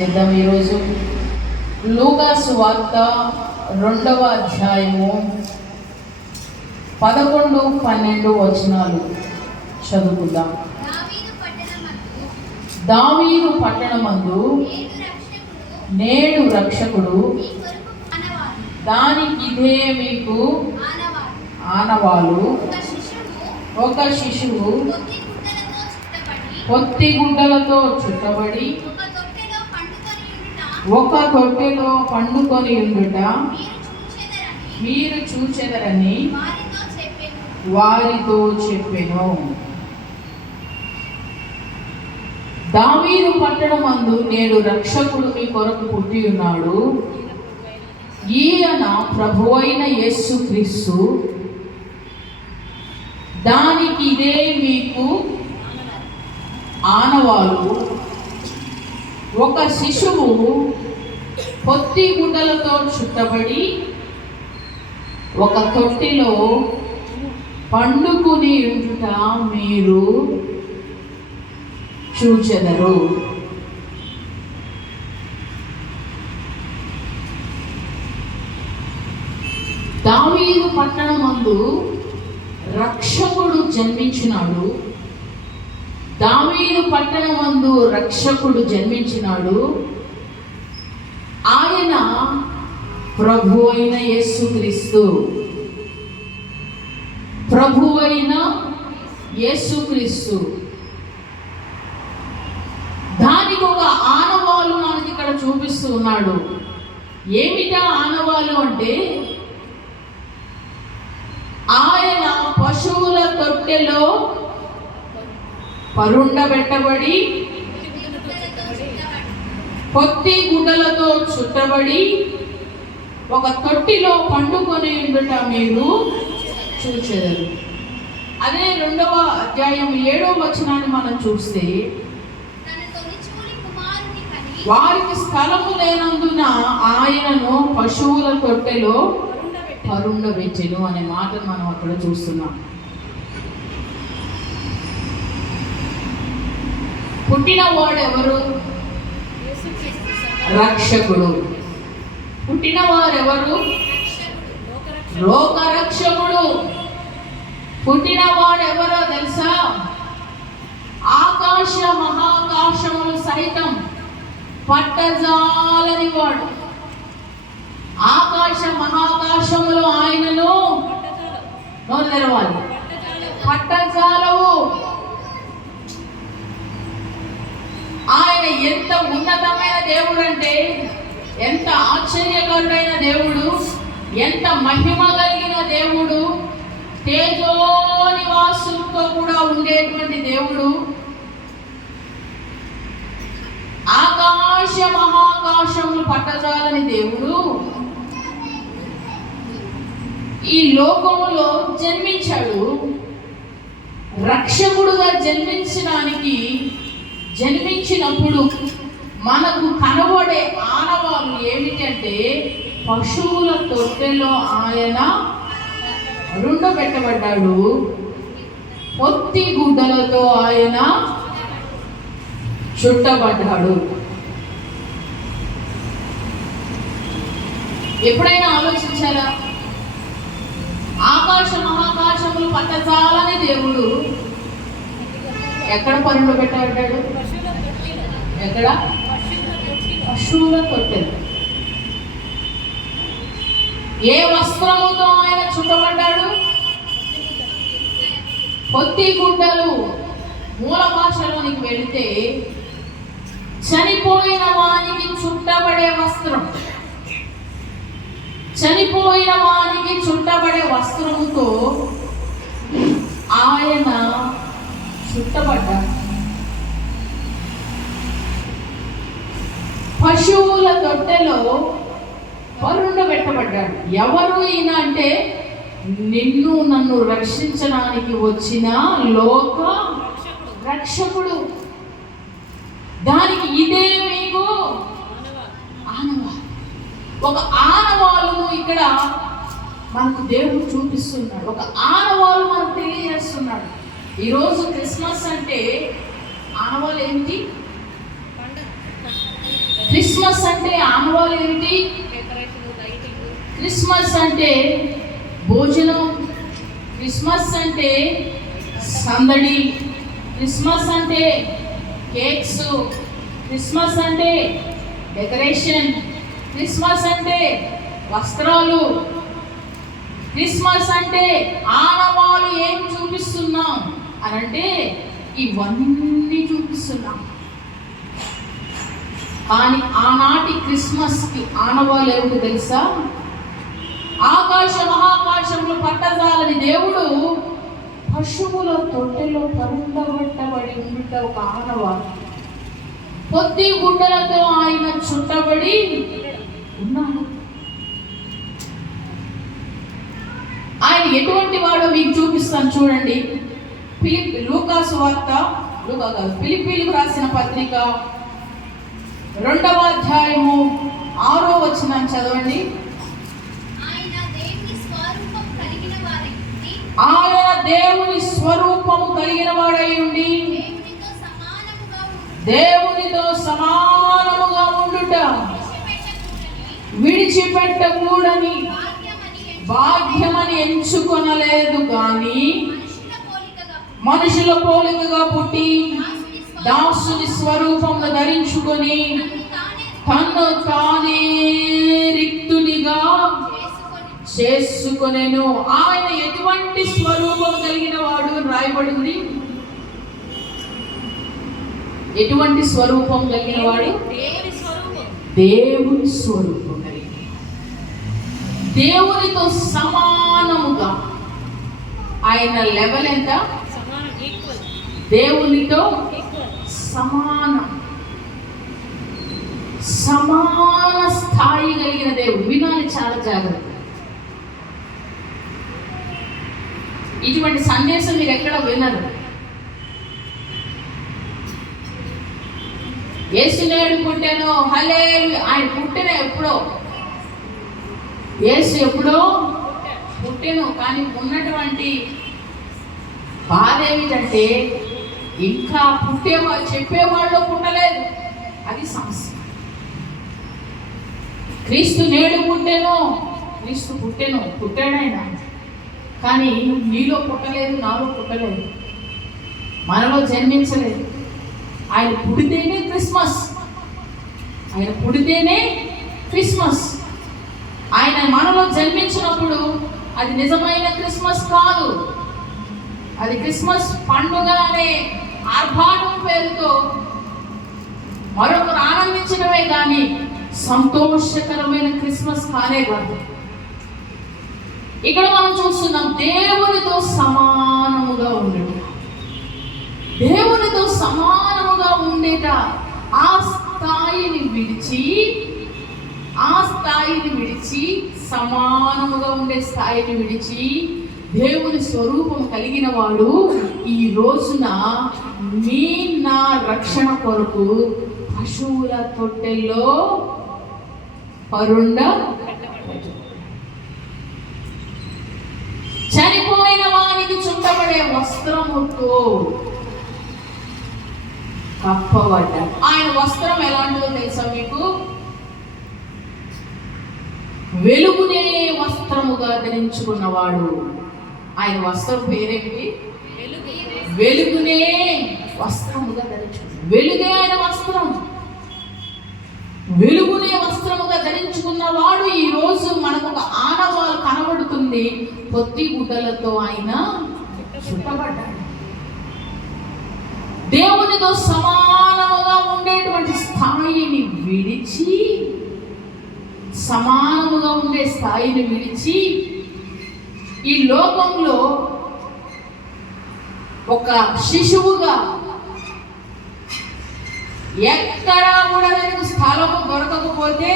చేద్దాం. ఈరోజు లూకా సువార్త 2వ అధ్యాయము 11-12 వచనాలు చదువుకుందాం. దావీదు పట్టణమందు నేడు రక్షకుడు, దానికిదే మీకు ఆనవాలు. ఒక శిశువు పొత్తి గుడ్డలతో చుట్టబడి ఒక తొట్టెలో పండుకొని ఉండుట మీరు చూచెదరని వారితో చెప్పెను. దావీదు పట్టణమందు నేడు రక్షకుడు మీ కొరకు పుట్టి ఉన్నాడు. ఈయన ప్రభువైన యేసుక్రీస్తు. దానికి ఇదే మీకు ఆనవాలు. ఒక శిశువు పొత్తి గుడ్డలతో చుట్టబడి ఒక తొట్టిలో పండుకుని ఉండుట మీరు చూచెదరు. దావీదు పట్టణమందు రక్షకుడు జన్మించినాడు. దావీదు పట్టణమందు రక్షకుడు జన్మించినాడు. ఆయన ప్రభు అయిన యేసుక్రీస్తు. ప్రభు అయిన యేసుక్రీస్తు. దానికి ఒక ఆనవాలు మనకి ఇక్కడ చూపిస్తూ ఉన్నాడు. ఏమిటా ఆనవాలు అంటే, ఆయన పశువుల తొట్టెలో పరుండబెట్టబడి పొత్తి గుడ్డలతో చుట్టబడి ఒక తొట్టిలో పండుకొని ఉండుట మీరు చూచెదరు. అదే 2వ అధ్యాయం 7వ వచనాన్ని మనం చూస్తే, వారికి స్థలము లేనందున ఆయనను పశువుల తొట్టెలో పరుండబెట్టెను అనే మాటను మనం అక్కడ చూస్తున్నాం. పుట్టినవాడు ఎవరు? రక్షకుడు. పుట్టినవారెవరు? లోకరక్షకుడు. పుట్టినవాడెవరో తెలుసా? ఆకాశ మహాకాశములు సైతం పట్టజాలని వాడు. ఆకాశ మహాకాశములు ఆయనను నోరు తెరవాలి, పట్టజాలవు. ఆయన ఎంత ఉన్నతమైన దేవుడు అంటే, ఎంత ఆశ్చర్యకరుడైన దేవుడు, ఎంత మహిమ కలిగిన దేవుడు, తేజో నివాసులతో కూడా ఉండేటువంటి దేవుడు, ఆకాశ మహాకాశములు పట్టజాలని దేవుడు ఈ లోకములో జన్మించాడు. రక్షకుడుగా జన్మించినప్పుడు మనకు కనబడే ఆనవాలు ఏమిటంటే, పశువుల తొట్టెలో ఆయన రుండబెట్టబడ్డాడు. పొత్తి గుడ్డలతో ఆయన చుట్టబడ్డాడు. ఎప్పుడైనా ఆలోచించారా? ఆకాశ మహాకాశములు పట్టజాలని దేవుడు ఎక్కడ పరుండబెట్టబడ్డాడు? ఎక్కడ? పశువుల తొట్టెలు. ఏ వస్త్రముతో ఆయన చుట్టబడ్డాడు? పొత్తి గుడ్డలు. మూల భాషలోనికి వెళితే చనిపోయిన వానికి చుట్టబడే వస్త్రం. చనిపోయిన వానికి చుట్టబడే వస్త్రముతో ఆయన చుట్టబడ్డాడు. పశువుల తొట్టెలో పరుండబెట్టబడ్డాడు. ఎవరు ఈయన అంటే, నిన్ను నన్ను రక్షించడానికి వచ్చిన లోక రక్షకుడు. దానికి ఇదే మీకు ఆనవాలు. ఒక ఆనవాలును ఇక్కడ మనకు దేవుడు చూపిస్తున్నాడు. ఒక ఆనవాలు మనకు తెలియజేస్తున్నాడు. ఈరోజు క్రిస్మస్ అంటే ఆనవాలు ఏంటి? క్రిస్మస్ అంటే ఆనవాలు ఏమిటి? క్రిస్మస్ అంటే భోజనం, క్రిస్మస్ అంటే సందడి, క్రిస్మస్ అంటే కేక్స్, క్రిస్మస్ అంటే డెకరేషన్, క్రిస్మస్ అంటే వస్త్రాలు, క్రిస్మస్ అంటే ఆనవాలు ఏం చూపిస్తున్నాం అనంటే ఇవన్నీ చూపిస్తున్నాం. కానీ ఆనాటి క్రిస్మస్కి ఆనవాలు ఏమిటి తెలుసా? ఆకాశ మహాకాశంలో పట్టజాలని దేవుడు పశువుల తొట్టెలో పరుండబెట్టబడి ఉండుట ఒక ఆనవాలు. పొత్తి గుడ్డలతో ఆయన చుట్టబడి ఉన్నాడు. ఆయన ఎటువంటి వాడో మీకు చూపిస్తాను చూడండి. లూకాసు వార్త, ఫిలిప్పీలకు రాసిన పత్రిక 2వ అధ్యాయము 6వ వచనాన్ని చదవండి. ఆయన దేవుని స్వరూపము కలిగిన వాడై ఉండి దేవునితో సమానముగా ఉండుట విడిచిపెట్టకూడని భాగ్యమని ఎంచుకొనలేదు గాని మనుషుల పోలికగా పుట్టి దాసుని స్వరూపమును ధరించుకొని తన్ను తానే రిక్తునిగా చేసుకొనెను. ఆయన ఎటువంటి స్వరూపం కలిగిన వాడు అని రాయబడింది? ఎటువంటి స్వరూపం కలిగిన వాడు? దేవుని స్వరూపం కలిగిన, దేవునితో సమానముగా. ఆయన లెవెల్ ఎంత? దేవునితో సమానం, సమాన స్థాయి కలిగిన దేవుడు. వినాలి చాలా జాగ్రత్త. ఇటువంటి సందేశం మీరు ఎక్కడ వినరు. యేసు నేడు పుట్టాను, హల్లెలూయా. ఆయన పుట్టిన ఎప్పుడో, యేసు ఎప్పుడో పుట్టెను. కానీ ఉన్నటువంటి బాధ ఏమిటంటే ఇంకా చెప్పేవాళ్ళు పుట్టలేదు. అది సమస్య. క్రీస్తు నేడు పుట్టెను, క్రీస్తు పుట్టాడైనా, కానీ నీలో పుట్టలేదు, నాలో పుట్టలేదు, మనలో జన్మించలేదు. ఆయన పుడితేనే క్రిస్మస్, ఆయన పుడితేనే క్రిస్మస్. ఆయన మనలో జన్మించినప్పుడు అది నిజమైన క్రిస్మస్ కాదు. అది క్రిస్మస్ పండుగ అనే ఆర్భాటం పేరుతో మరొకరు ఆనందించడమే కానీ సంతోషకరమైన క్రిస్మస్ కానే కాదు. ఇక్కడ మనం చూస్తున్నాం దేవునితో సమానముగా ఉండేట, దేవునితో సమానముగా ఉండేట. ఆ స్థాయిని విడిచి సమానముగా ఉండే స్థాయిని విడిచి దేవుని స్వరూపం కలిగిన వాడు ఈ రోజున నా రక్షణ కొరకు పశువుల తొట్టెల్లో పరుండ చనిపోయిన వానికి చుట్టబడే వస్త్రముతో కప్పబడ్డాడు. ఆయన వస్త్రం ఎలాంటిదో తెలుసా మీకు? వెలుగునే వస్త్రముగా ధరించుకున్నవాడు. ఆయన వస్త్రం పేరేమిటి? వెలుగునే వస్త్రముగా ధరించుకున్నాడు. వెలుగే ఆయన వస్త్రం. వెలుగునే వస్త్రముగా ధరించుకున్నవాడు ఈ రోజు మనకు ఒక ఆనవాలు కనబడుతుంది. పొత్తి గుడ్డలతో ఆయన చుట్టబడ్డాడు. దేవునితో సమానముగా ఉండేటువంటి స్థాయిని విడిచి, సమానముగా ఉండే స్థాయిని విడిచి ఈ లోకంలో ఒక శిశువుగా ఎక్కడా కూడా ఆయనకు స్థలము దొరకకపోతే,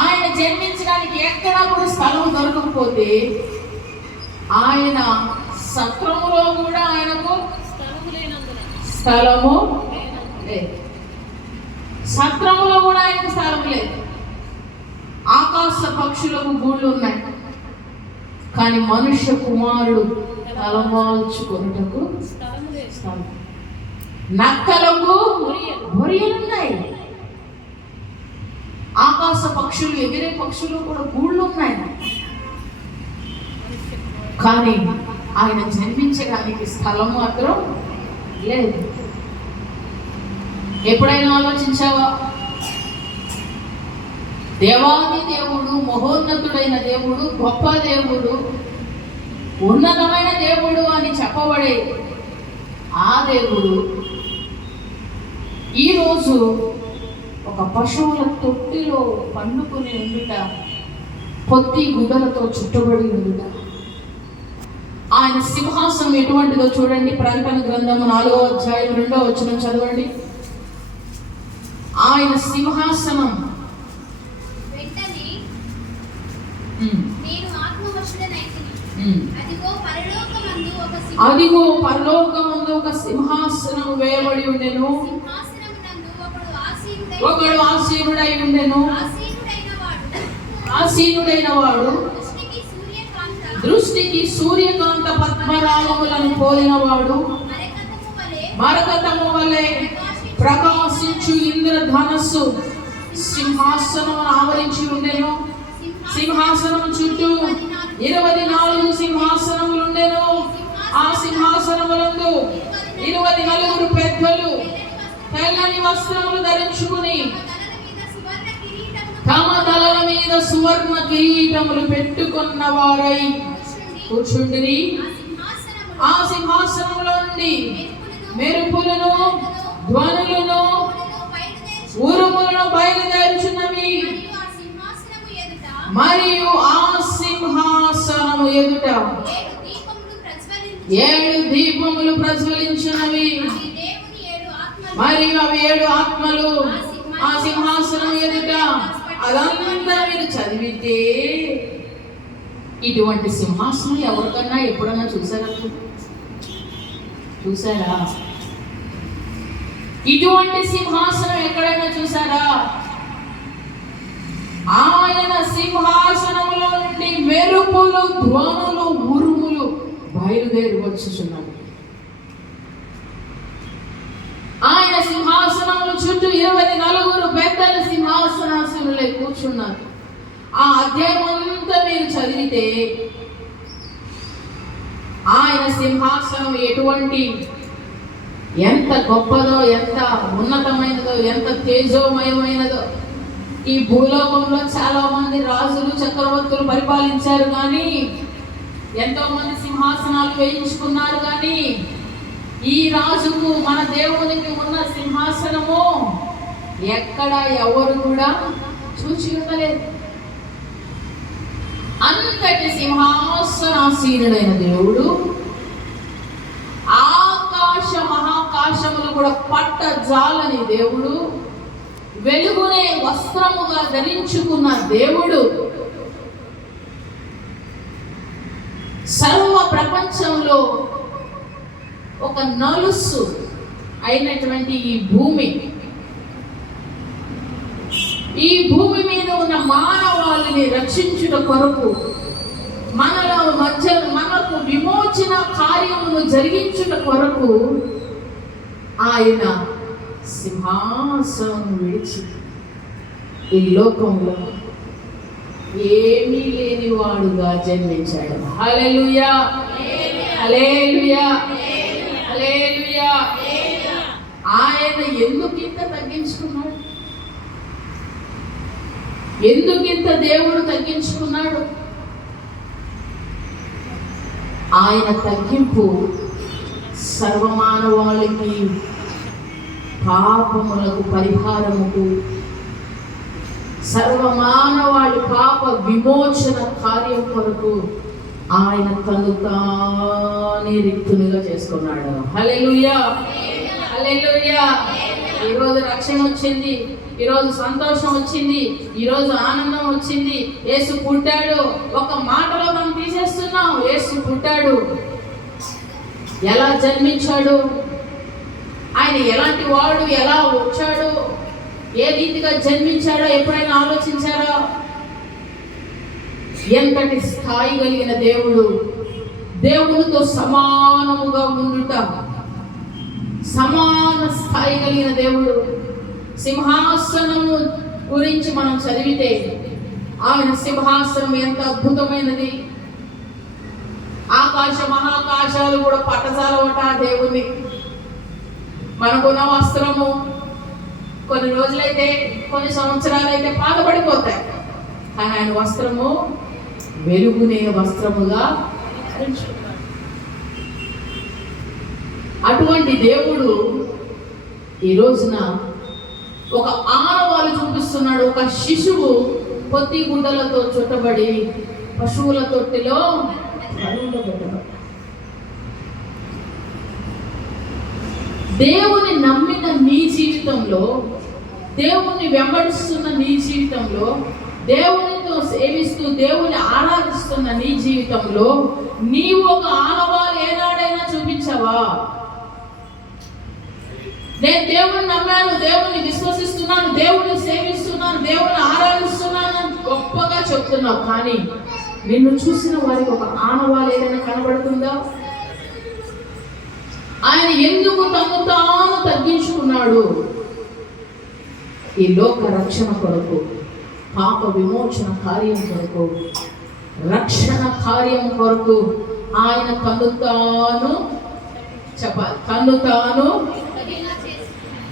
ఆయన జన్మించడానికి ఎక్కడా కూడా స్థలము దొరకకపోతే, ఆయన సత్రములో కూడా ఆయనకు స్థలము లేదు. సత్రములో కూడా ఆయనకు స్థలం లేదు. ఆకాశ పక్షులకు గూళ్ళు ఉన్నాయి, కానీ మనుష్య కుమారుడు తలవాల్చుకొనుటకు స్థలం. నక్కలకు బొరియలున్నాయి, పక్షులు, ఎగిరే పక్షులు కూడా గూళ్ళు ఉన్నాయి. కానీ ఆయన జన్మించడానికి స్థలం మాత్రం లేదు. ఎప్పుడైనా ఆలోచించావా? దేవాది దేవుడు, మహోన్నతుడైన దేవుడు, గొప్ప దేవుడు, ఉన్నతమైన దేవుడు అని చెప్పబడే ఆ దేవుడు ఈరోజు ఒక పశువుల తొట్టిలో పండుకుని ఉండుట, పొత్తి గుడ్డలతో చుట్టబడి ఉండుట. ఆయన సింహాసనం ఎటువంటిదో చూడండి. ప్రకటన గ్రంథము 4వ అధ్యాయం 2వ వచనం చదవండి. ఆయన సింహాసనం అదిగో పరలోకమందు ఒక సింహాసనం వేయబడి ఉండెను. ఒకడు ఆసీనుడై ఉండెను. ఆసీనుడైన వాడు దృష్టికి సూర్యకాంత పద్మరాగములను పోలినవాడు, మరకతము వలె ప్రకాశించు ఇంద్రధనస్సు సింహాసనం ఆవరించి ఉండెను. సింహాసనం చుట్టూ 24 సింహాసనములు ఉండెను. ఆ సింహాసనములందు 24 పెద్దలు తెల్లని వస్త్రములు ధరించుకుని తమ తలల మీద సువర్ణ కిరీటములు పెట్టుకున్న వారై కూర్చుండిరి. ఆ సింహాసనములో నుండి మెరుపులను, ధ్వనులను, ఉరుములను బయలుదేరుచున్నవి. మరియు ఆ సింహాసనము ఎదుట 7 దీపములు ప్రజ్వలించున్నవి. మరియు అవి 7 ఆత్మలు ఆ సింహాసనం ఎదుట. అదంతా మీరు చదివితే ఇటువంటి సింహాసనం ఎవరికన్నా ఎప్పుడన్నా చూసారా? ఇటువంటి సింహాసనం ఎక్కడైనా చూసారా? ఆయన సింహాసనములో నుండి మెరుపులు, ధ్వనులు, ఉరుములు బయలుదేరి వచ్చుచున్నాడు. ఆయన సింహాసనముల చుట్టూ 24 పెద్దల సింహాసనాసనులై కూర్చున్నారు. ఆ అధ్యాయం అంతా మీరు చదివితే ఆయన సింహాసనం ఎంత గొప్పదో, ఎంత ఉన్నతమైనదో, ఎంత తేజోమయమైనదో. ఈ భూలోకంలో చాలా మంది రాజులు, చక్రవర్తులు పరిపాలించారు, కానీ ఎంతో మంది సింహాసనాలు వేయించుకున్నారు. కానీ ఈ రాజుకు, మన దేవునికి ఉన్న సింహాసనము ఎక్కడ ఎవరు కూడా చూచి ఉండలేదు. అంతటి సింహాసనాసీనుడైన దేవుడు ఆకాశ మహాకాశములు కూడా పట్టజాలని దేవుడు, వెలుగునే వస్త్రముగా ధరించుకున్న దేవుడు, సర్వ ప్రపంచంలో ఒక నలుసు అయినటువంటి ఈ భూమి మీద ఉన్న మానవాళిని రక్షించుట కొరకు, మనకు విమోచన కార్యమును జరిగించుట కొరకు ఆయన సింహాసనం విడిచి ఈ లోకంలో ఏమీ లేని వాడుగా జన్మించాడు. హల్లెలూయా, హల్లెలూయా, హల్లెలూయా. ఆయన ఎందుకు ఇంత తగ్గించుకున్నాడు? ఎందుకింత దేవుడు తగ్గించుకున్నాడు? ఆయన తగ్గింపు సర్వమానవాళికి పాపములకు పరిహారముకు, సర్వమానవాళి పాప విమోచన కార్యం కొరకు ఆయన తను తానే రిక్తునిగా చేసుకున్నాడు. హల్లెలూయా, హల్లెలూయా. ఈరోజు రక్షణ వచ్చింది, ఈరోజు సంతోషం వచ్చింది, ఈరోజు ఆనందం వచ్చింది. యేసు పుట్టాడు. ఒక మాటలో మనం తీసేస్తున్నాం. యేసు పుట్టాడు. ఎలా జన్మించాడు, ఆయన ఎలాంటి వాడు, ఎలా వచ్చాడు, ఏ రీతిగా జన్మించాడో ఎప్పుడైనా ఆలోచించారా? ఎంతటి స్థాయి కలిగిన దేవుడు, దేవునితో సమానముగా ఉండుట, సమాన స్థాయి కలిగిన దేవుడు, సింహాసనము గురించి మనం చదివితే ఆయన సింహాసనం ఎంత అద్భుతమైనది, ఆకాశ మహాకాశాలు కూడా పట్టజాలవట దేవుని. మనకున్న వస్త్రము కొన్ని రోజులైతే, కొన్ని సంవత్సరాలు అయితే పాతపడిపోతాయి, కానీ ఆయన వస్త్రము వెలుగునే వస్త్రముగా. అటువంటి దేవుడు ఈ రోజున ఒక ఆనవాలు చూపిస్తున్నాడు. ఒక శిశువు పొత్తి గుడ్డలతో చుట్టబడి పశువుల తొట్టిలో దేవుని నమ్మిన నీ జీవితంలో, దేవుని వెంబడిస్తున్న నీ జీవితంలో, దేవునితో సేవిస్తూ దేవుని ఆరాధిస్తున్న నీ జీవితంలో నీవు ఒక ఆనవాలు ఏనాడైనా చూపించావా? నేను దేవుని నమ్మాను, దేవుని విశ్వసిస్తున్నాను, దేవుని సేవిస్తున్నాను, దేవుని ఆరాధిస్తున్నాను గొప్పగా చెప్తున్నావు, కానీ నిన్ను చూసిన వారికి ఒక ఆనవాలు ఏదైనా కనబడుతుందా? ఆయన ఎందుకు తను తాను తగ్గించుకున్నాడు? ఈ లోక రక్షణ కొరకు, పాప విమోచన కార్యం కొరకు, రక్షణ కార్యం కొరకు ఆయన తను తాను చెప్పాలి, తను తాను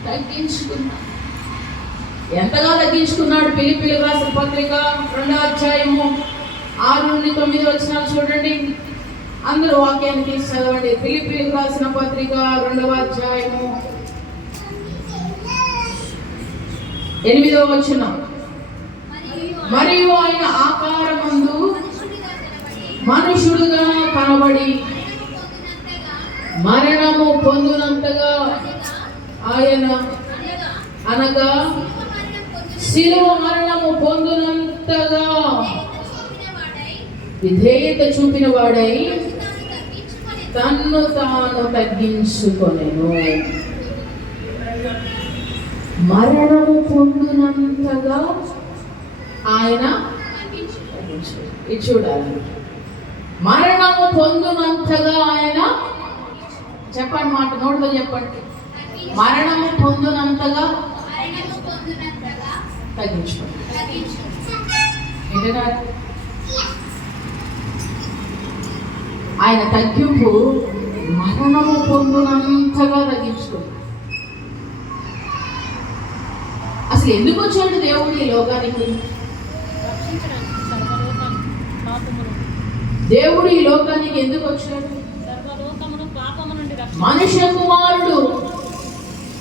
తగ్గించుకున్నాడు. ఎంతగా తగ్గించుకున్నాడు? ఫిలిప్పీయులకు రాసిన పత్రిక 2వ అధ్యాయము 6 నుండి 9 వచనాలు చూడండి. అందరూ వాక్యాన్ని తీసి చదవండి. ఫిలిప్పీయులకు రాసిన పత్రిక 2వ అధ్యాయము 8వ వచనం. మరియు ఆయన ఆకారమందు మనుషుడుగా కనబడి మరణము పొందినంతగా, ఆయన అనగా శిలువ మరణము పొందినంతగా విధేయత చూపిన వాడై తన్ను తాను తగ్గించుకొనెను. మరణము పొందినంతగా ఆయన ఇది చూడాలి. మరణము పొందినంతగా ఆయన, చెప్పండి మాట నోట్లో చెప్పండి. మరణము పొందినంతగా తగ్గించుకోండి. ఆయన తగ్గింపు మరణము పొందినంతగా తగ్గించుకోండి. అసలు ఎందుకు వచ్చాడు దేవుడు ఈ లోకానికి? దేవుడు ఈ లోకానికి ఎందుకు వచ్చాడు? మనుష్య కుమారుడు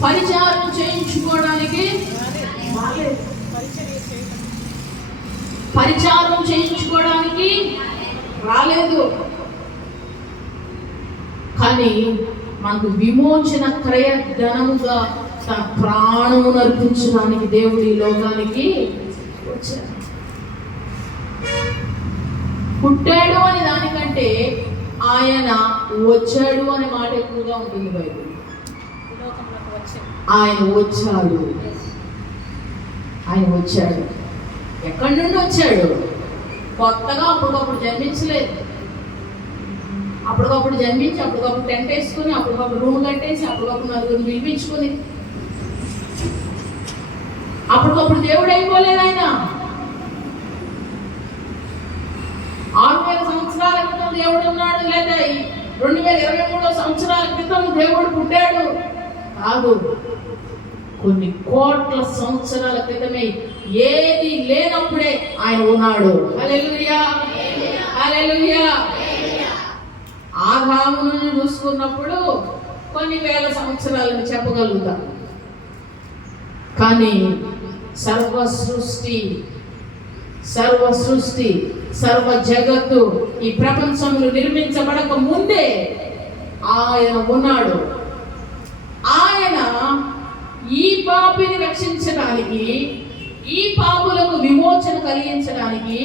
పరిచారం చేయించుకోవడానికి, పరిచారం చేయించుకోవడానికి రాలేదు, కానీ మనకు విమోచన క్రయ ధనముగా తన ప్రాణము అర్పించడానికి దేవుడు ఈ లోకానికి వచ్చాడు. పుట్టాడు అని దానికంటే ఆయన వచ్చాడు అనే మాట ఎక్కువగా ఉంటుంది బైబిల్. ఆయన వచ్చాడు, ఆయన వచ్చాడు. ఎక్కడి నుండి వచ్చాడు? కొత్తగా అప్పటికప్పుడు జన్మించలేదు. అప్పటికప్పుడు జన్మించి, అప్పటికప్పుడు టెంట్ వేసుకుని, అప్పటికప్పుడు రూమ్ కట్టేసి, అప్పటికప్పుడు నలుగురిని పిలిపించుకుని, అప్పటికప్పుడు దేవుడు అయిపోలేదు. ఆయన 6000 సంవత్సరాల క్రితం దేవుడు ఉన్నాడు, లేదా 2023 సంవత్సరాల క్రితం దేవుడు పుట్టాడు కాదు. కొన్ని కోట్ల సంవత్సరాల క్రితమే, ఏది లేనప్పుడే ఆయన ఉన్నాడు. హల్లెలూయా, హల్లెలూయా. ఆదామును చూసుకున్నప్పుడు కొన్ని వేల సంవత్సరాలను చెప్పగలుగుతాం, కానీ సర్వ సృష్టి సర్వ జగత్తు ఈ ప్రపంచంలో నిర్మించబడక ముందే ఆయన ఉన్నాడు. ఆయన ఈ పాపిని రక్షించడానికి, ఈ పాపులకు విమోచన కలిగించడానికి,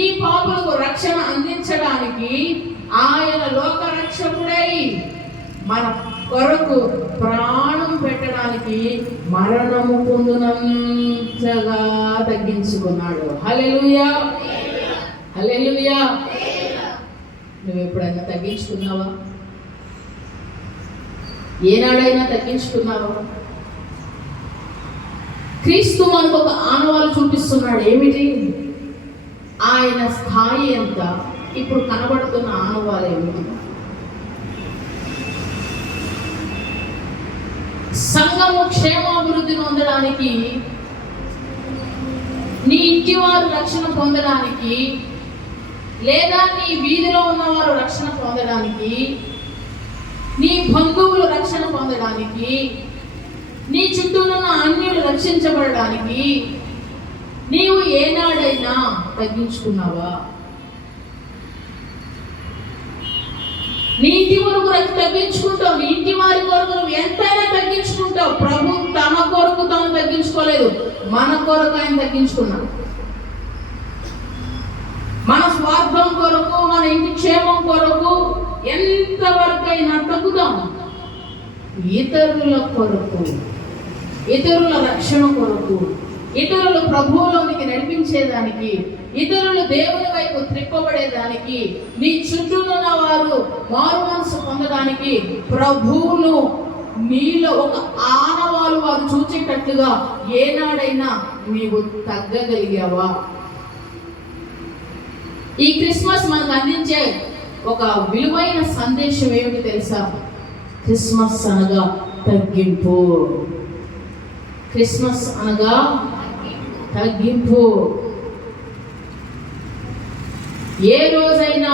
ఈ పాపులకు రక్షణ అందించడానికి ఆయన లోక రక్షకుడై మన కొరకు ప్రాణం పెట్టడానికి మరణము పొందినంతగా తగ్గించుకున్నాడు. హల్లెలూయా, హల్లెలూయా. నువ్వు ఎప్పుడైనా తగ్గించుకున్నావా? ఏనాడైనా తగ్గించుకున్నావా? క్రీస్తు మనకు ఒక ఆనవాలు చూపిస్తున్నాడు. ఎంత, ఇప్పుడు కనబడుతున్న ఆనవాలు ఏమిటి? సంఘము క్షేమాభివృద్ధి పొందడానికి, నీ ఇంటి వారు రక్షణ పొందడానికి, లేదా నీ వీధిలో ఉన్నవారు రక్షణ పొందడానికి, నీ బంధువులు రక్షణ పొందడానికి, నీ చుట్టూ ఉన్న అన్యులు రక్షించబడడానికి నీవు ఏనాడైనా తగ్గించుకున్నావా? నీ ఇంటి వరకు తగ్గించుకుంటావు, నీ ఇంటి వారి కొరకు నువ్వు ఎంతైనా తగ్గించుకుంటావు. ప్రభు తన కొరకు తాను తగ్గించుకోలేదు, మన కొరకు ఆయన తగ్గించుకున్నాడు. మన స్వార్థం కొరకు, మన ఇంటి క్షేమం కొరకు ఎంతవరకైనా తగ్గుతాం. ఇతరుల కొరకు, ఇతరుల రక్షణ కొరకు, ఇతరులు ప్రభువులోనికి నడిపించేదానికి, ఇతరులు దేవుని వైపు త్రిప్పబడేదానికి, నీ చుట్టూ ఉన్న వారు మారు మనసు పొందడానికి ప్రభువును నీలో ఒక ఆనవాలు వారు చూచేటట్టుగా ఏనాడైనా నీవు తగ్గగలిగావా? ఈ క్రిస్మస్ మనకు అందించే ఒక విలువైన సందేశం ఏమిటి తెలుసా? క్రిస్మస్ అనగా తగ్గింపు. క్రిస్మస్ అనగా తగ్గింపు. ఏ రోజైనా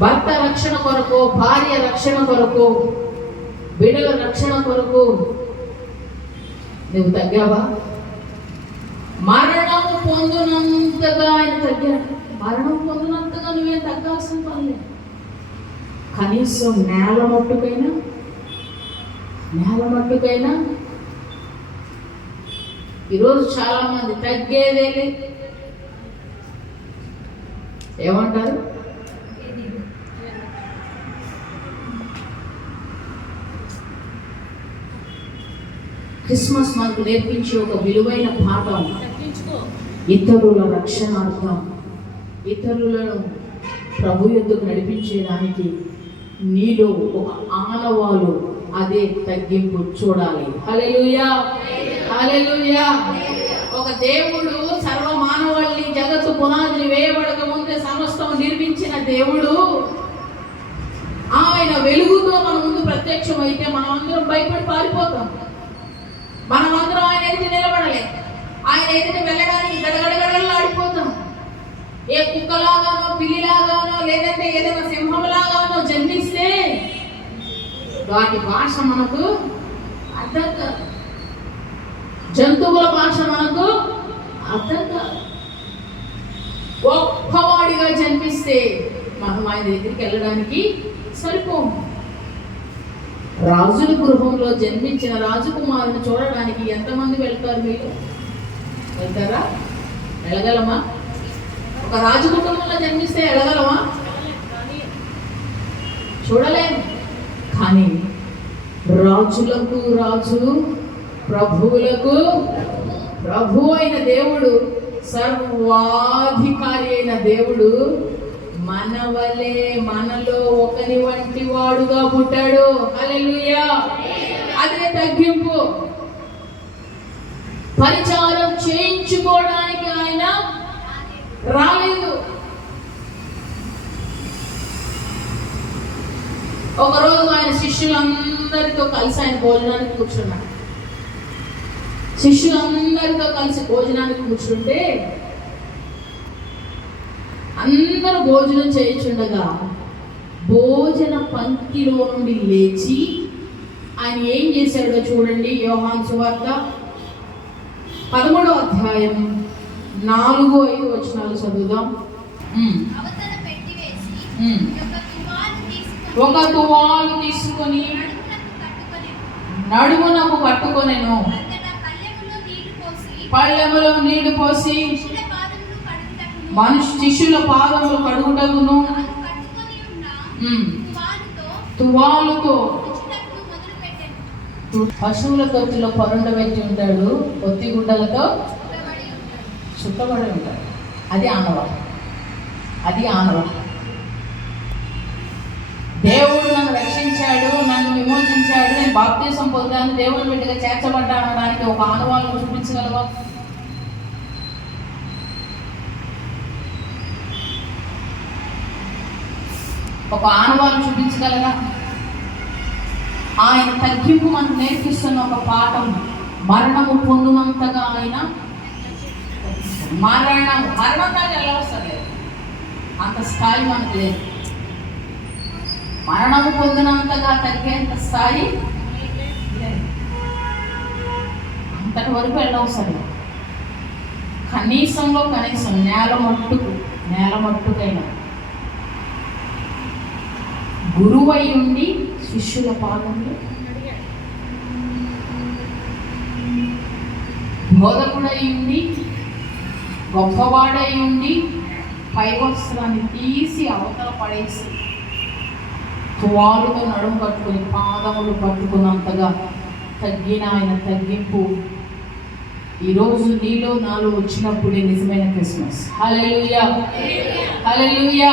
భర్త రక్షణ కొరకు, భార్య రక్షణ కొరకు, బిడ్డల రక్షణ కొరకు నువ్వు తగ్గావా? మరణము పొందినంతగా ఆయన తగ్గాడు. మరణం పొందినంతగా నువ్వేం తగ్గాల్సిన పని. కనీసం నేల మట్టుకైనా ఈరోజు చాలా మంది తగ్గేదేలే. ఏమంటారు? క్రిస్మస్ మనకు నేర్పించే ఒక విలువైన పాఠం, ఇతరుల రక్షణార్థం, ఇతరులను ప్రభు యొద్దకు నడిపించేదానికి నీలో ఒక ఆనవాలు, అదే తగ్గింపు చూడాలి. హల్లెలూయా, హల్లెలూయా. ఒక దేవుడు సర్వ మానవాళిని జగత్తు పునాదులు వేయబడక ముందే సమస్తం నిర్మించిన దేవుడు, ఆయన వెలుగుతో మన ముందు ప్రత్యక్షమైతే మనం అందరం భయపడి పారిపోతాం. మనమందరం ఆయన ఎదుటి నిలబడలే, ఆయన ఎదుటి వెళ్ళడానికి గడగడగడలాడిపోతాం. ఏ కుక్కలాగానో, పిల్లిలాగానో, లేదంటే ఏదైనా సింహంలాగానో జన్మిస్తే వాటి భాష మనకు అర్థం కాదు, జంతువుల భాష మనకు అర్థం కాదు. గొప్పవాడిగా జన్మిస్తే మనం ఆయన దగ్గరికి వెళ్ళడానికి సరిపోము. రాజుల గృహంలో జన్మించిన రాజకుమారుని చూడడానికి ఎంతమంది వెళ్తారు? మీరు వెళ్తారా? వెళ్ళగలమా? ఒక రాజకుటుంబంలో జన్మిస్తే వెళ్ళగలమా? చూడలేము. కానీ రాజులకు రాజు, ప్రభువులకు ప్రభు అయిన దేవుడు, సర్వాధికారి అయిన దేవుడు మనవలే, మనలో ఒకరి వంటి వాడుగా పుట్టాడు. హల్లెలూయా. అదే తగ్గింపు. పరిచారం చేయించుకోవడానికి ఆయన రాలేదు. ఒకరోజు ఆయన శిష్యులందరితో కలిసి ఆయన భోజనానికి కూర్చున్నాడు. శిష్యులందరితో కలిసి భోజనానికి కూర్చుంటే అందరూ భోజనం చేయించుండగా భోజన పంక్తిలో నుండి లేచి ఆయన ఏం చేశాడో చూడండి. యోహాను సువార్త 13వ అధ్యాయం 4-5 వచనాలు చదువుదాం. ఒక తువాలు తీసుకొని నడుమునకు కట్టుకొనెను, పళ్ళెములో నీళ్లు పోసి శిష్యుల పాదములు కడుగుటకును తువాలుతో పశువుల తొట్టిలో పరుండ పెట్టి ఉంటాడు, ఒత్తి గుడ్డలతో చుట్టబడి ఉంటాడు. అది ఆనవాలు, అది ఆనవాలు. దేవుడు నన్ను రక్షించాడు, నన్ను విమోచించాడు, నేను బాప్తిసం పొందాను, దేవుని బిడ్డగా చేర్చబడ్డా అనడానికి ఒక ఆనవాళ్ళను చూపించగలవా? ఒక ఆనవాళ్ళు చూపించగలరా? ఆయన తగ్గింపు మనకు నేర్పిస్తున్న ఒక పాఠం, మరణము పొందినంతగా ఆయన మరణం దాకా ఎలా వస్తుంది? అంత స్థాయి మనకు లేదు. మరణము పొందినంతగా తగ్గేంత స్థాయి లేదు. అంతటి వరకు ఎలా వస్తుంది? కనీసంలో కనీసం నేల మట్టుకైనా గురువై ఉండి శిష్యుల పాదంలో, బోధకుడై ఉండి గొప్పవాడై ఉండి పై వస్త్రాన్ని తీసి అవతల పడేసి తువాలుతో నడుము కట్టుకుని పాదములు పట్టుకున్నంతగా తగ్గిన ఆయన తగ్గింపు ఈరోజు నీలో నాలో వచ్చినప్పుడే నిజమైన క్రిస్మస్. హల్లెలూయా, హల్లెలూయా.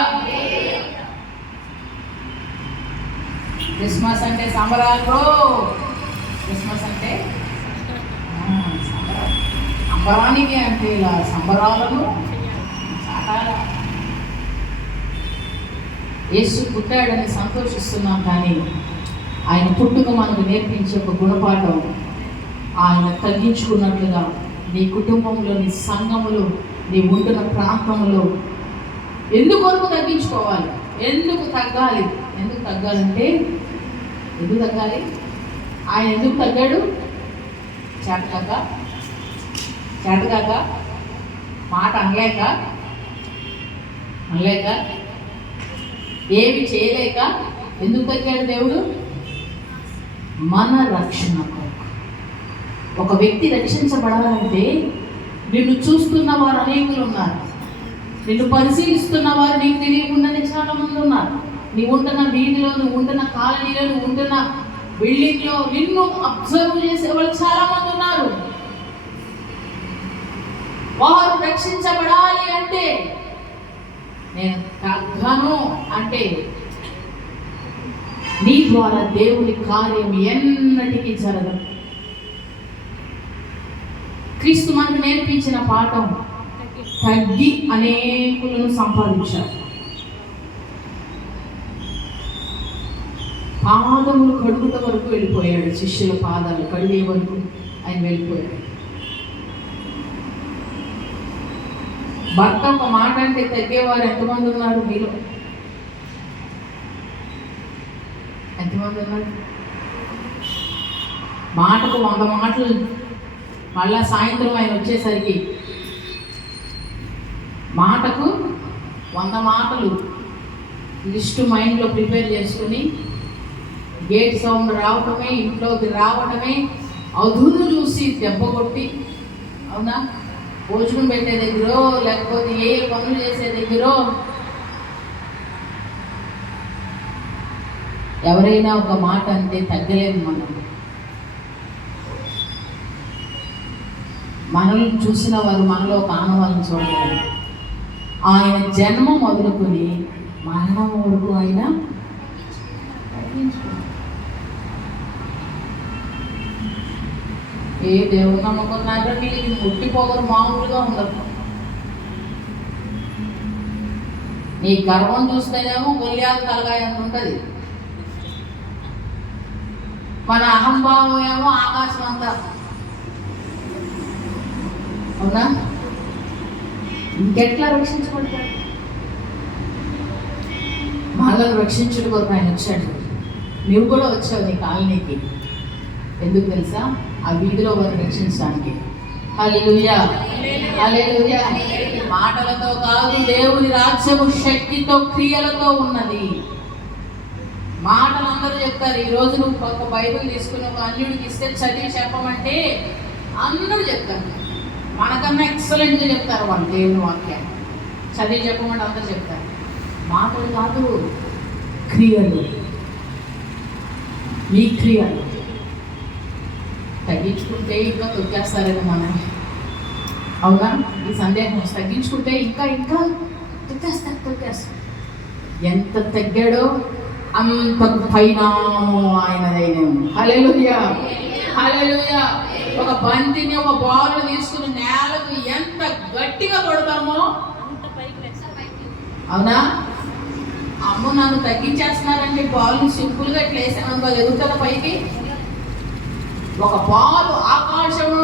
క్రిస్మస్ అంటే సంబరాలు. క్రిస్మస్ అంటే సంబరానికి అంటే ఇలా సంబరాలను చాటాల. యేసు పుట్టాడని సంతోషిస్తున్నాం, కానీ ఆయన పుట్టుక మనకు నేర్పించే ఒక గుణపాఠం, ఆయన తగ్గించుకున్నట్లుగా నీ కుటుంబంలో, నీ సంఘములో, నీ ఉంటున్న ప్రాంతంలో ఎందుకొరకు తగ్గించుకోవాలి? ఎందుకు తగ్గాలి? ఎందుకు తగ్గాలంటే ఎందుకు తగ్గాలి? ఆయన ఎందుకు తగ్గాడు? చేతగాక మాట అనలేక ఏమి చేయలేక ఎందుకు తగ్గాడు దేవుడు? మన రక్షణ కొరకు. ఒక వ్యక్తి రక్షించబడాలంటే నిన్ను చూస్తున్న వారు అనేకులు ఉన్నారు, నిన్ను పరిశీలిస్తున్న వారు నీకు తెలియకుండానే చాలా మంది ఉన్నారు. నీవు ఉంటున్న వీధిలో, నువ్వు ఉంటున్న కాలనీలో, నువ్వు ఉంటున్న బిల్డింగ్లో నిన్ను అబ్జర్వ్ చేసే వాళ్ళు చాలా మంది ఉన్నారు. వారు రక్షించబడాలి అంటే, నేను తగ్గను అంటే నీ ద్వారా దేవుని కార్యం ఎన్నటికీ జరగదు. క్రీస్తు మనకు నేర్పించిన పాఠం, తగ్గి అనేకులను సంపాదించారు. పాదములు కడుగుట వరకు వెళ్ళిపోయాడు. శిష్యుల పాదాలు కడిగే వరకు ఆయన వెళ్ళిపోయాడు. భర్త ఒక మాట అంటే తగ్గేవారు ఎంతమంది ఉన్నారు మీలో? ఎంతమంది ఉన్నారు? మాటకు 100 మాటలు, మళ్ళా సాయంత్రం ఆయన వచ్చేసరికి మాటకు 100 మాటలు లిస్టు మైండ్లో ప్రిపేర్ చేసుకుని, గేట్ సౌండ్ రావటమే, ఇంట్లోకి రావటమే, అదును చూసి దెబ్బ కొట్టి, అవునా, భోజనం పెట్టే దగ్గర లేకపోతే ఏ పనులు చేసే దగ్గర ఎవరైనా ఒక మాట అంటే తగ్గలేదు. మనల్ని చూసిన వారు మనలో ఒక ఆనవాళ్ళని చూడగలరు. ఆయన జన్మ మొదలుకొని మరణం వరకు ఆయన ఏ దేవుడు నమ్మకున్నారో వీళ్ళకి ముట్టిపోగరు మామూలుగా ఉండదు. నీ గర్వం చూస్తేనేమో గొల్లియాలు తలగాయ అంత ఉంటుంది, మన అహంభావం ఏమో ఆకాశం అంతా. అవునా? ఇంకెట్లా రక్షించబడతాడు? మనల్ని రక్షించడం కొరకు ఆయన వచ్చాడు. నువ్వు కూడా వచ్చావు నీ కాలనీకి. ఎందుకు తెలుసా? ఆ వీధిలో వారిని రక్షించడానికి. హల్లెలూయా, హల్లెలూయా. మాటలతో కాదు, దేవుని రాజ్యము శక్తితో, క్రియలతో ఉన్నది. మాటలు అందరూ చెప్తారు. ఈరోజు నువ్వు ఒక బైబిల్ తీసుకుని ఒక అన్యుడికి ఇస్తే చదివి చెప్పమంటే అందరూ చెప్తారు. మనకన్నా ఎక్సలెంట్గా చెప్తారు వాళ్ళు దేవుని వాక్యాన్ని. చదివి చెప్పమంటే అందరూ చెప్తారు. మాటలు కాదు, క్రియలు. మీ క్రియలు తగ్గించుకుంటే ఇంకా తొక్కేస్తారేమో మనల్ని. అవునా? ఈ సందేహం తగ్గించుకుంటే ఇంకా ఇంకా తొక్కేస్తారు. ఎంత తగ్గాడో అంత పరిణామం ఆయనదైన. హల్లెలూయా, హల్లెలూయా. ఒక బంతిని, ఒక బాల్ తీసుకుని నేలకు ఎంత గట్టిగా కొడతామో, అవునా, ఆ అమ్మో నన్ను తగ్గించేస్తున్నారంటే బాల్ని సింపుల్గా ఇట్లా వేసామనుకో ఎదుగుతుందా పైకి? ఒక బాల్ ఆకాశము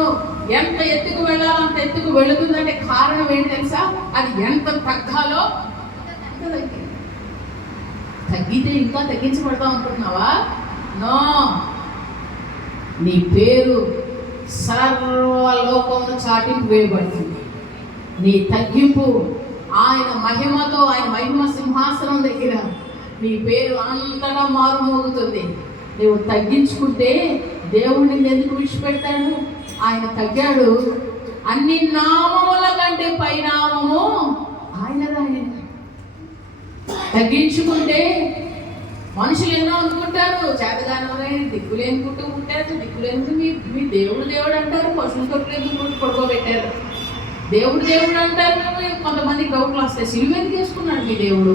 ఎంత ఎత్తుకు వెళ్ళాలో అంత ఎత్తుకు వెళుతుందంటే కారణం ఏంటి తెలుసా? అది ఎంత తగ్గాలో అంత తగ్గింది. తగ్గితే ఇంకా తగ్గించబడతాం అనుకుంటున్నావా? నో, నీ పేరు సర్వలోకంలో చాటింపు వేయబడుతుంది. నీ తగ్గింపు ఆయన మహిమతో, ఆయన మహిమ సింహాసనం దగ్గర నీ పేరు అంతటా మారుమోగుతుంది. నువ్వు తగ్గించుకుంటే దేవుడిని ఎందుకు విడిచిపెడతాడు? ఆయన తగ్గాడు. అన్ని నామముల కంటే పైనామము ఆయనది. తగ్గించుకుంటే మనుషులు ఎన్నో అనుకుంటారు, చేతగానే దిక్కులేనుకుంటూ ఉంటారు. దిక్కులేని మీ దేవుడు దేవుడు అంటారు, పశువుల తొట్టులు పడుకోబెట్టారు. దేవుడు దేవుడు అంటారు. కొంతమంది డౌట్లు వస్తాయి, సిలువ ఎందుకు వేసుకున్నాడు మీ దేవుడు?